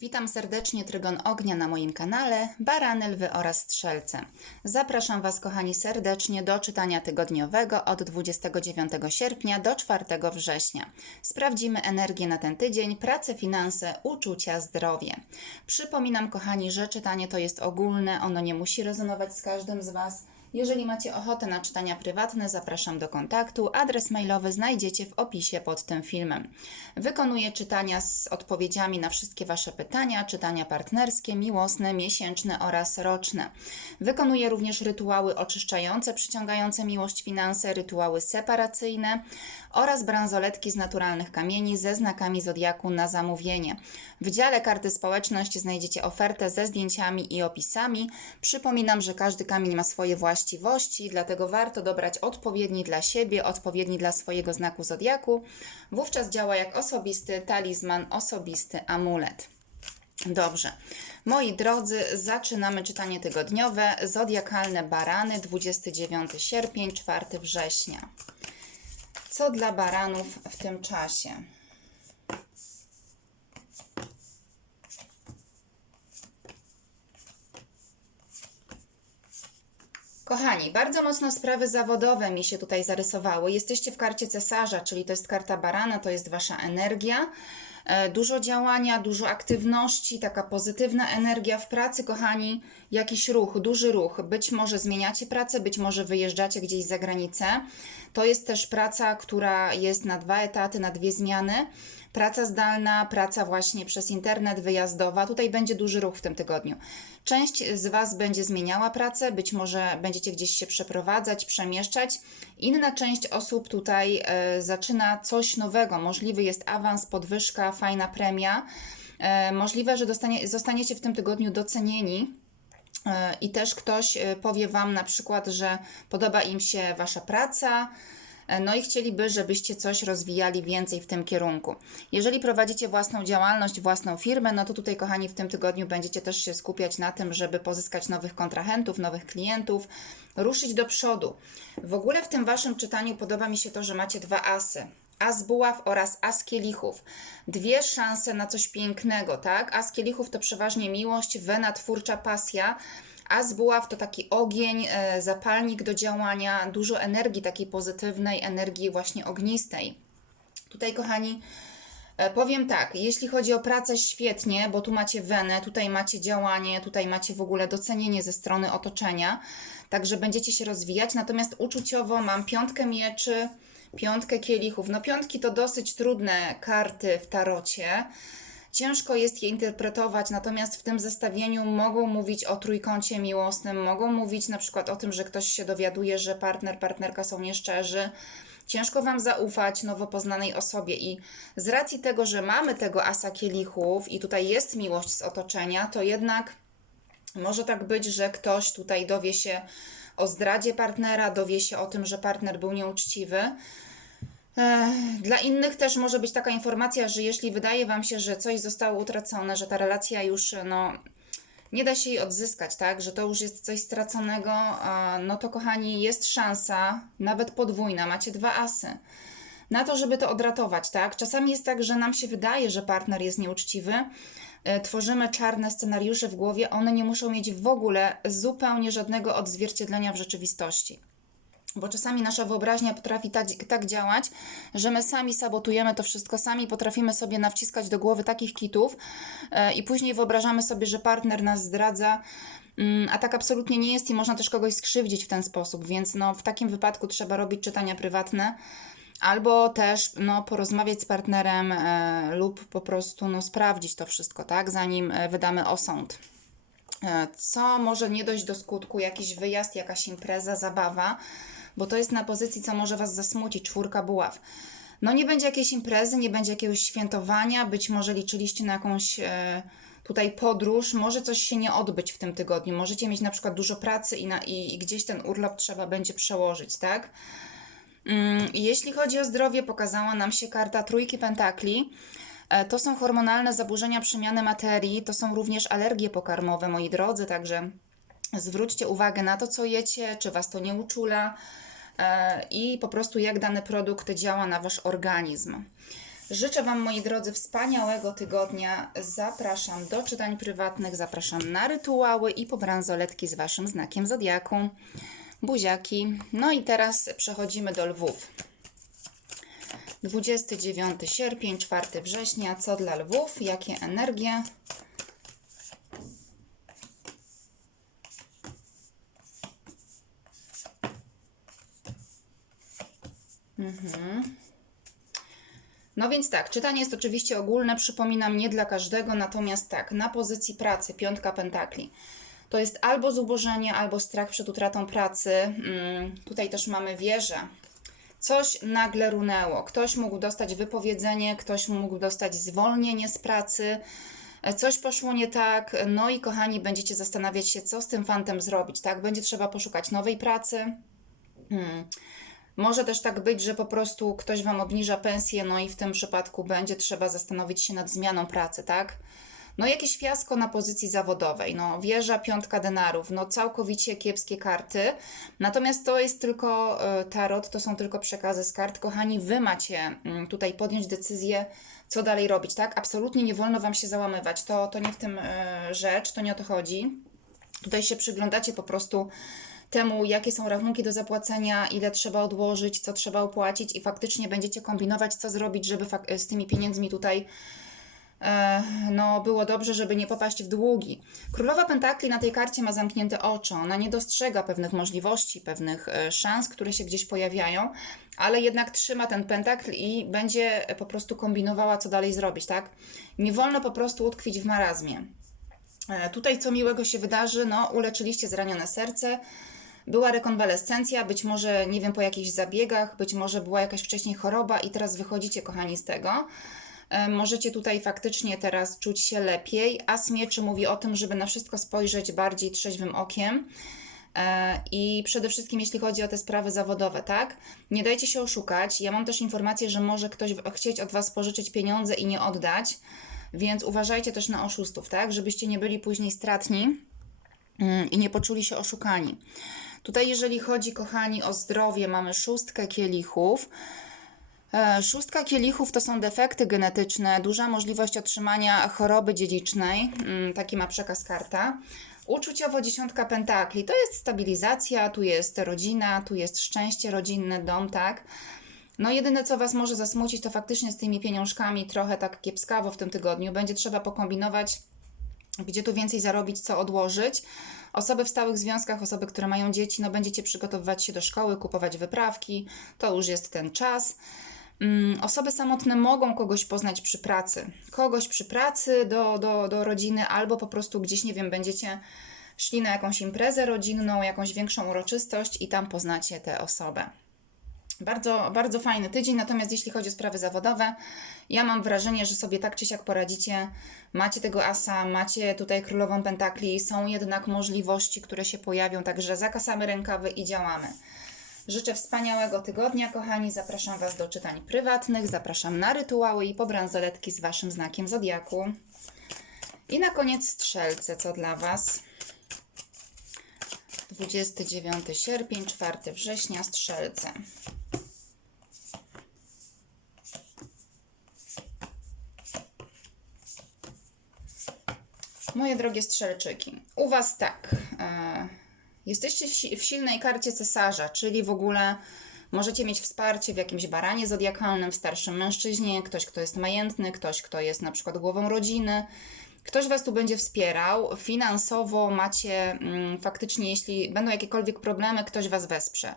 Witam serdecznie Trygon Ognia na moim kanale, Barany, Lwy oraz Strzelce. Zapraszam Was kochani serdecznie do czytania tygodniowego od 29 sierpnia do 4 września. Sprawdzimy energię na ten tydzień, pracę, finanse, uczucia, zdrowie. Przypominam kochani, że czytanie to jest ogólne, ono nie musi rezonować z każdym z Was. Jeżeli macie ochotę na czytania prywatne, zapraszam do kontaktu. Adres mailowy znajdziecie w opisie pod tym filmem. Wykonuję czytania z odpowiedziami na wszystkie Wasze pytania, czytania partnerskie, miłosne, miesięczne oraz roczne. Wykonuję również rytuały oczyszczające, przyciągające miłość, finanse, rytuały separacyjne oraz bransoletki z naturalnych kamieni ze znakami zodiaku na zamówienie. W dziale karty społeczność znajdziecie ofertę ze zdjęciami i opisami. Przypominam, że każdy kamień ma swoje właściwości, dlatego warto dobrać odpowiedni dla siebie, odpowiedni dla swojego znaku zodiaku. Wówczas działa jak osobisty talizman, osobisty amulet. Dobrze. Moi drodzy, zaczynamy czytanie tygodniowe. Zodiakalne barany, 29 sierpień, 4 września. Co dla baranów w tym czasie? Kochani, bardzo mocno sprawy zawodowe mi się tutaj zarysowały. Jesteście w karcie cesarza, czyli to jest karta barana, to jest wasza energia. E, Dużo działania, dużo aktywności, taka pozytywna energia w pracy, kochani. Jakiś ruch, duży ruch. Być może zmieniacie pracę, być może wyjeżdżacie gdzieś za granicę. To jest też praca, która jest na dwa etaty, na dwie zmiany. Praca zdalna, praca właśnie przez internet, wyjazdowa. Tutaj będzie duży ruch w tym tygodniu. Część z Was będzie zmieniała pracę, być może będziecie gdzieś się przeprowadzać, przemieszczać. Inna część osób tutaj e, zaczyna coś nowego. Możliwy jest awans, podwyżka, fajna premia. E, możliwe, że dostanie, zostaniecie w tym tygodniu docenieni. E, I też ktoś e, powie Wam na przykład, że podoba im się Wasza praca, no i chcieliby, żebyście coś rozwijali więcej w tym kierunku. Jeżeli prowadzicie własną działalność, własną firmę, no to tutaj, kochani, w tym tygodniu będziecie też się skupiać na tym, żeby pozyskać nowych kontrahentów, nowych klientów, ruszyć do przodu. W ogóle w tym Waszym czytaniu podoba mi się to, że macie dwa asy. As buław oraz as kielichów. Dwie szanse na coś pięknego, tak? As kielichów to przeważnie miłość, wena, twórcza pasja. As buław to taki ogień, e, zapalnik do działania, dużo energii takiej pozytywnej, energii właśnie ognistej. Tutaj, kochani, e, powiem tak, jeśli chodzi o pracę, świetnie, bo tu macie wenę, tutaj macie działanie, tutaj macie w ogóle docenienie ze strony otoczenia, także będziecie się rozwijać. Natomiast uczuciowo mam piątkę mieczy, piątkę kielichów. No piątki to dosyć trudne karty w tarocie. Ciężko jest je interpretować, natomiast w tym zestawieniu mogą mówić o trójkącie miłosnym, mogą mówić na przykład o tym, że ktoś się dowiaduje, że partner, partnerka są nieszczerzy. Ciężko Wam zaufać nowo poznanej osobie i z racji tego, że mamy tego asa kielichów i tutaj jest miłość z otoczenia, to jednak może tak być, że ktoś tutaj dowie się o zdradzie partnera, dowie się o tym, że partner był nieuczciwy. Ech, Dla innych też może być taka informacja, że jeśli wydaje Wam się, że coś zostało utracone, że ta relacja już no, nie da się jej odzyskać, tak, że to już jest coś straconego, no to kochani, jest szansa, nawet podwójna, macie dwa asy. Na to, żeby to odratować, tak? Czasami jest tak, że nam się wydaje, że partner jest nieuczciwy, e, tworzymy czarne scenariusze w głowie, one nie muszą mieć w ogóle zupełnie żadnego odzwierciedlenia w rzeczywistości. Bo czasami nasza wyobraźnia potrafi tak, tak działać, że my sami sabotujemy to wszystko, sami potrafimy sobie nawciskać do głowy takich kitów e, i później wyobrażamy sobie, że partner nas zdradza, mm, a tak absolutnie nie jest i można też kogoś skrzywdzić w ten sposób, więc no, w takim wypadku trzeba robić czytania prywatne. Albo też no, porozmawiać z partnerem e, lub po prostu no, sprawdzić to wszystko, tak, zanim e, wydamy osąd. E, Co może nie dojść do skutku? Jakiś wyjazd, jakaś impreza, zabawa, bo to jest na pozycji, co może Was zasmucić, czwórka buław. No nie będzie jakiejś imprezy, nie będzie jakiegoś świętowania, być może liczyliście na jakąś e, tutaj podróż, może coś się nie odbyć w tym tygodniu, możecie mieć na przykład dużo pracy i, na, i, i gdzieś ten urlop trzeba będzie przełożyć, tak? Mm, Jeśli chodzi o zdrowie, pokazała nam się karta Trójki Pentakli. E, To są hormonalne zaburzenia przemiany materii, to są również alergie pokarmowe, moi drodzy, także zwróćcie uwagę na to, co jecie, czy Was to nie uczula e, i po prostu jak dany produkt działa na Wasz organizm. Życzę Wam, moi drodzy, wspaniałego tygodnia. Zapraszam do czytań prywatnych, zapraszam na rytuały i po bransoletki z Waszym znakiem zodiaku. Buziaki. No i teraz przechodzimy do lwów. 29 sierpień, 4 września. Co dla lwów? Jakie energie? No więc tak, czytanie jest oczywiście ogólne, przypominam, nie dla każdego, natomiast tak, na pozycji pracy, piątka pentakli. To jest albo zubożenie, albo strach przed utratą pracy. Mm, tutaj też mamy wieżę. Coś nagle runęło. Ktoś mógł dostać wypowiedzenie, ktoś mógł dostać zwolnienie z pracy. e, Coś poszło nie tak, no i kochani, będziecie zastanawiać się, co z tym fantem zrobić, tak? Będzie trzeba poszukać nowej pracy. Hmm. Może też tak być, że po prostu ktoś Wam obniża pensję, no i w tym przypadku będzie trzeba zastanowić się nad zmianą pracy, tak? No jakieś fiasko na pozycji zawodowej, no wieża, piątka denarów, no całkowicie kiepskie karty. Natomiast to jest tylko e, tarot, to są tylko przekazy z kart. Kochani, Wy macie mm, tutaj podjąć decyzję, co dalej robić, tak? Absolutnie nie wolno Wam się załamywać, to, to nie w tym e, rzecz, to nie o to chodzi. Tutaj się przyglądacie po prostu temu, jakie są rachunki do zapłacenia, ile trzeba odłożyć, co trzeba opłacić i faktycznie będziecie kombinować, co zrobić, żeby z tymi pieniędzmi tutaj no, było dobrze, żeby nie popaść w długi. Królowa Pentakli na tej karcie ma zamknięte oczy. Ona nie dostrzega pewnych możliwości, pewnych e, szans, które się gdzieś pojawiają, ale jednak trzyma ten pentakl i będzie po prostu kombinowała, co dalej zrobić, tak? Nie wolno po prostu utkwić w marazmie. E, Tutaj co miłego się wydarzy? No, uleczyliście zranione serce, była rekonwalescencja, być może, nie wiem, po jakichś zabiegach, być może była jakaś wcześniej choroba i teraz wychodzicie, kochani, z tego. E, Możecie tutaj faktycznie teraz czuć się lepiej. As mieczy mówi o tym, żeby na wszystko spojrzeć bardziej trzeźwym okiem. E, I przede wszystkim, jeśli chodzi o te sprawy zawodowe, tak? Nie dajcie się oszukać. Ja mam też informację, że może ktoś chcieć od Was pożyczyć pieniądze i nie oddać, więc uważajcie też na oszustów, tak? Żebyście nie byli później stratni mm, i nie poczuli się oszukani. Tutaj, jeżeli chodzi, kochani, o zdrowie, mamy szóstkę kielichów. E, Szóstka kielichów to są defekty genetyczne, duża możliwość otrzymania choroby dziedzicznej, mm, taki ma przekaz karta. Uczuciowo dziesiątka pentakli to jest stabilizacja, tu jest rodzina, tu jest szczęście rodzinne, dom, tak? No jedyne co Was może zasmucić to faktycznie z tymi pieniążkami trochę tak kiepskawo w tym tygodniu. Będzie trzeba pokombinować, gdzie tu więcej zarobić, co odłożyć. Osoby w stałych związkach, osoby, które mają dzieci, no będziecie przygotowywać się do szkoły, kupować wyprawki, to już jest ten czas. Mm, Osoby samotne mogą kogoś poznać przy pracy. Kogoś przy pracy do, do, do rodziny, albo po prostu gdzieś, nie wiem, będziecie szli na jakąś imprezę rodzinną, jakąś większą uroczystość i tam poznacie tę osobę. Bardzo, bardzo fajny tydzień, natomiast jeśli chodzi o sprawy zawodowe, ja mam wrażenie, że sobie tak czy siak poradzicie. Macie tego asa, macie tutaj królową pentakli, są jednak możliwości, które się pojawią, także zakasamy rękawy i działamy. Życzę wspaniałego tygodnia, kochani. Zapraszam Was do czytań prywatnych, zapraszam na rytuały i po bransoletki z Waszym znakiem zodiaku. I na koniec strzelce, co dla Was? 29 sierpień, 4 września, strzelce. Moje drogie strzelczyki, u Was tak. E, jesteście w, w silnej karcie cesarza, czyli w ogóle możecie mieć wsparcie w jakimś baranie zodiakalnym, w starszym mężczyźnie, ktoś, kto jest majętny, ktoś, kto jest na przykład głową rodziny. Ktoś Was tu będzie wspierał. Finansowo macie mm, faktycznie, jeśli będą jakiekolwiek problemy, ktoś Was wesprze.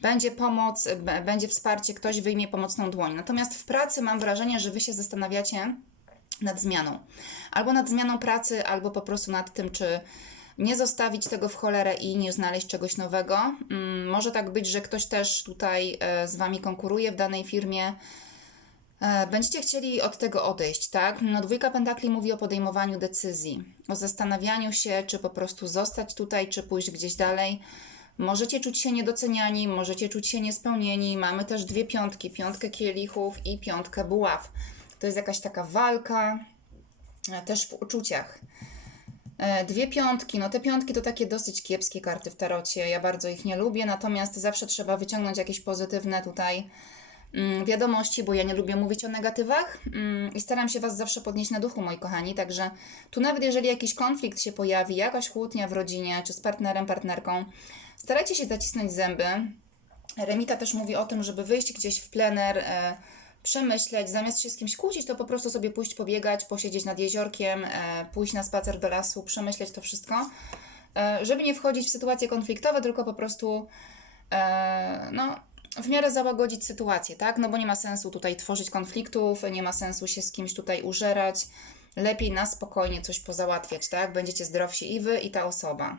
Będzie pomoc, będzie wsparcie, ktoś wyjmie pomocną dłoń. Natomiast w pracy mam wrażenie, że Wy się zastanawiacie nad zmianą. Albo nad zmianą pracy, albo po prostu nad tym, czy nie zostawić tego w cholerę i nie znaleźć czegoś nowego. Mm, Może tak być, że ktoś też tutaj e, z Wami konkuruje w danej firmie. E, Będziecie chcieli od tego odejść, tak? No, dwójka pentakli mówi o podejmowaniu decyzji, o zastanawianiu się, czy po prostu zostać tutaj, czy pójść gdzieś dalej. Możecie czuć się niedoceniani, możecie czuć się niespełnieni. Mamy też dwie piątki, piątkę kielichów i piątkę buław. To jest jakaś taka walka, e, też w uczuciach. E, Dwie piątki, no te piątki to takie dosyć kiepskie karty w tarocie, ja bardzo ich nie lubię, natomiast zawsze trzeba wyciągnąć jakieś pozytywne tutaj mm, wiadomości, bo ja nie lubię mówić o negatywach mm, i staram się Was zawsze podnieść na duchu, moi kochani. Także tu nawet jeżeli jakiś konflikt się pojawi, jakaś kłótnia w rodzinie, czy z partnerem, partnerką, starajcie się zacisnąć zęby. Remita też mówi o tym, żeby wyjść gdzieś w plener, e, przemyśleć, zamiast się z kimś kłócić, to po prostu sobie pójść pobiegać, posiedzieć nad jeziorkiem, e, pójść na spacer do lasu, przemyśleć to wszystko, e, żeby nie wchodzić w sytuacje konfliktowe, tylko po prostu e, no, w miarę załagodzić sytuację, tak? No bo nie ma sensu tutaj tworzyć konfliktów, nie ma sensu się z kimś tutaj użerać. Lepiej na spokojnie coś pozałatwiać, tak? Będziecie zdrowsi i wy, i ta osoba.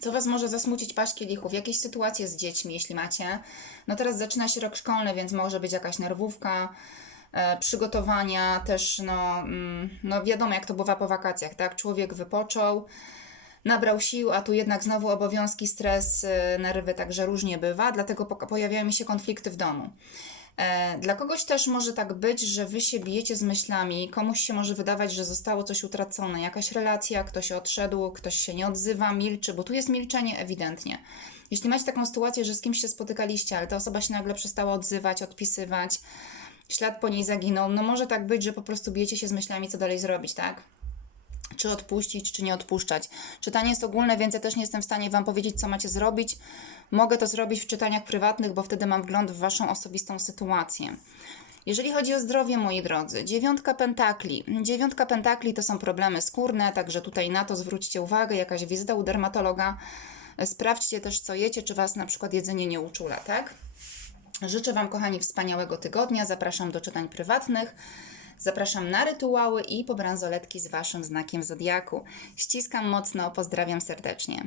Co Was może zasmucić paść kielichów? Jakieś sytuacje z dziećmi, jeśli macie. No teraz zaczyna się rok szkolny, więc może być jakaś nerwówka, e, przygotowania też, no, mm, no wiadomo jak to bywa po wakacjach, tak? Człowiek wypoczął, nabrał sił, a tu jednak znowu obowiązki, stres, y, nerwy, także różnie bywa, dlatego po- pojawiają się konflikty w domu. E, Dla kogoś też może tak być, że wy się bijecie z myślami, komuś się może wydawać, że zostało coś utracone, jakaś relacja, ktoś odszedł, ktoś się nie odzywa, milczy, bo tu jest milczenie ewidentnie. Jeśli macie taką sytuację, że z kimś się spotykaliście, ale ta osoba się nagle przestała odzywać, odpisywać, ślad po niej zaginął, no może tak być, że po prostu bijecie się z myślami, co dalej zrobić, tak? Czy odpuścić, czy nie odpuszczać. Czytanie jest ogólne, więc ja też nie jestem w stanie Wam powiedzieć, co macie zrobić. Mogę to zrobić w czytaniach prywatnych, bo wtedy mam wgląd w Waszą osobistą sytuację. Jeżeli chodzi o zdrowie, moi drodzy, dziewiątka pentakli. Dziewiątka pentakli to są problemy skórne, także tutaj na to zwróćcie uwagę, jakaś wizyta u dermatologa. Sprawdźcie też, co jecie, czy Was na przykład jedzenie nie uczula, tak? Życzę Wam, kochani, wspaniałego tygodnia. Zapraszam do czytań prywatnych. Zapraszam na rytuały i po bransoletki z Waszym znakiem zodiaku. Ściskam mocno, pozdrawiam serdecznie.